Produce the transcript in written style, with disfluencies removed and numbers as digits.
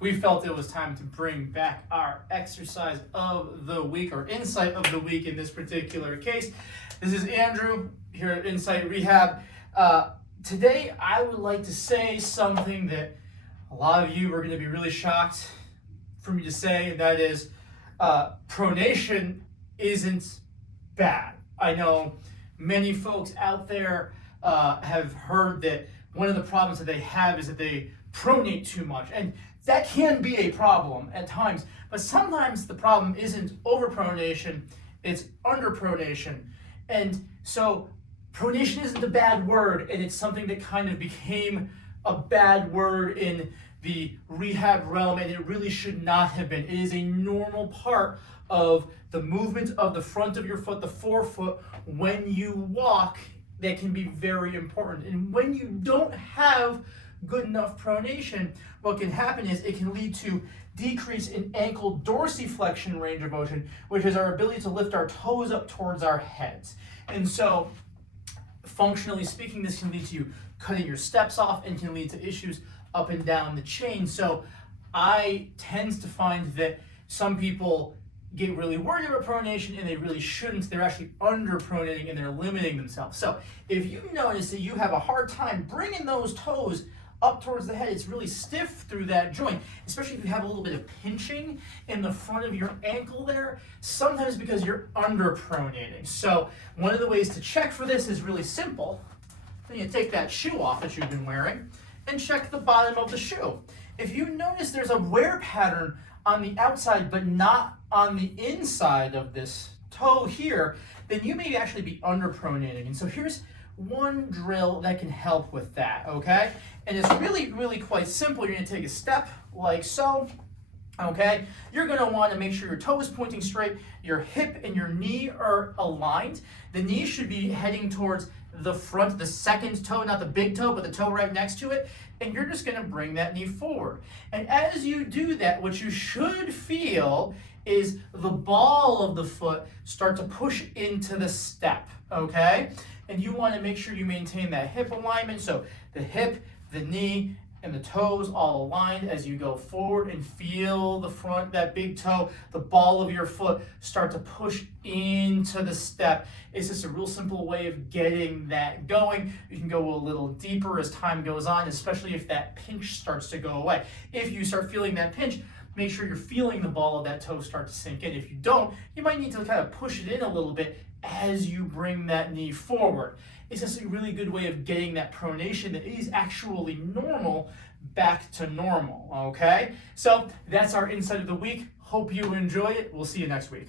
we felt it was time to bring back our exercise of the week, or insight of the week in this particular case. This is Andrew here at Insight Rehab. Today I would like to say something that a lot of you are going to be really shocked for me to say, and that is pronation isn't bad. I know many folks out there have heard that one of the problems that they have is that they pronate too much, and that can be a problem at times, but sometimes the problem isn't overpronation, it's underpronation. And so pronation isn't a bad word, and it's something that kind of became a bad word in the rehab realm, and it really should not have been. It is a normal part of the movement of the front of your foot, the forefoot, when you walk. That can be very important. And when you don't have good enough pronation, what can happen is it can lead to decrease in ankle dorsiflexion range of motion, which is our ability to lift our toes up towards our heads. And so, functionally speaking, this can lead to you cutting your steps off and can lead to issues up and down the chain. So I tend to find that some people get really worried about pronation, and they really shouldn't. They're actually underpronating, and they're limiting themselves. So if you notice that you have a hard time bringing those toes up towards the head, it's really stiff through that joint, especially if you have a little bit of pinching in the front of your ankle there, sometimes because you're underpronating. So one of the ways to check for this is really simple. Then you take that shoe off that you've been wearing and check the bottom of the shoe. If you notice there's a wear pattern on the outside but not on the inside of this toe here, then you may actually be underpronating. And so here's one drill that can help with that, okay? And it's really quite simple. You're gonna take a step like so, okay? You're gonna wanna make sure your toe is pointing straight, your hip and your knee are aligned. The knee should be heading towards the front, the second toe, not the big toe, but the toe right next to it. And you're just gonna bring that knee forward. And as you do that, what you should feel is the ball of the foot start to push into the step, okay? And you wanna make sure you maintain that hip alignment. So the hip, the knee, and the toes all aligned as you go forward, and feel the front, that big toe, the ball of your foot start to push into the step. It's just a real simple way of getting that going. You can go a little deeper as time goes on, especially if that pinch starts to go away. If you start feeling that pinch, make sure you're feeling the ball of that toe start to sink in. If you don't, you might need to kind of push it in a little bit as you bring that knee forward. It's just a really good way of getting that pronation that is actually normal back to normal, okay? So that's our insight of the week. Hope you enjoy it. We'll see you next week.